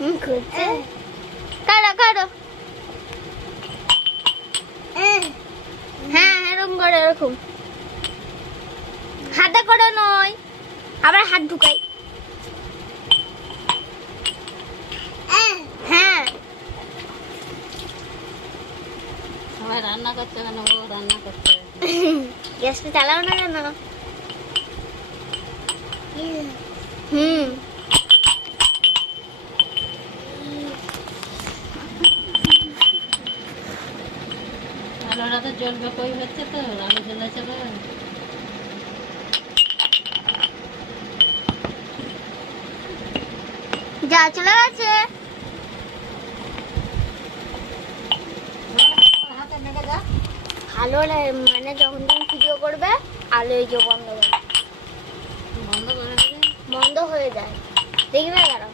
খুঁজছে কাটো কাটো হ্যাঁ এরকম করে এরকম হাতে করে নয় আবার হাত ঢুকাই হ্যাঁ সবাই রান্না করছে কেন ও রান্না করছে গ্যাসটা চালাও না কেন হুম আলোটা তো জ্বলবে কই হচ্ছে তো আলো জ্বলেছে তো যা চলে গেছে হাতে মেঘে যা ভালো মানে যখন তুমি ভিডিও করবে আলো এই যে বন্ধ করে বন্ধ করে দেবে বন্ধ হয়ে যায় দেখবে কেন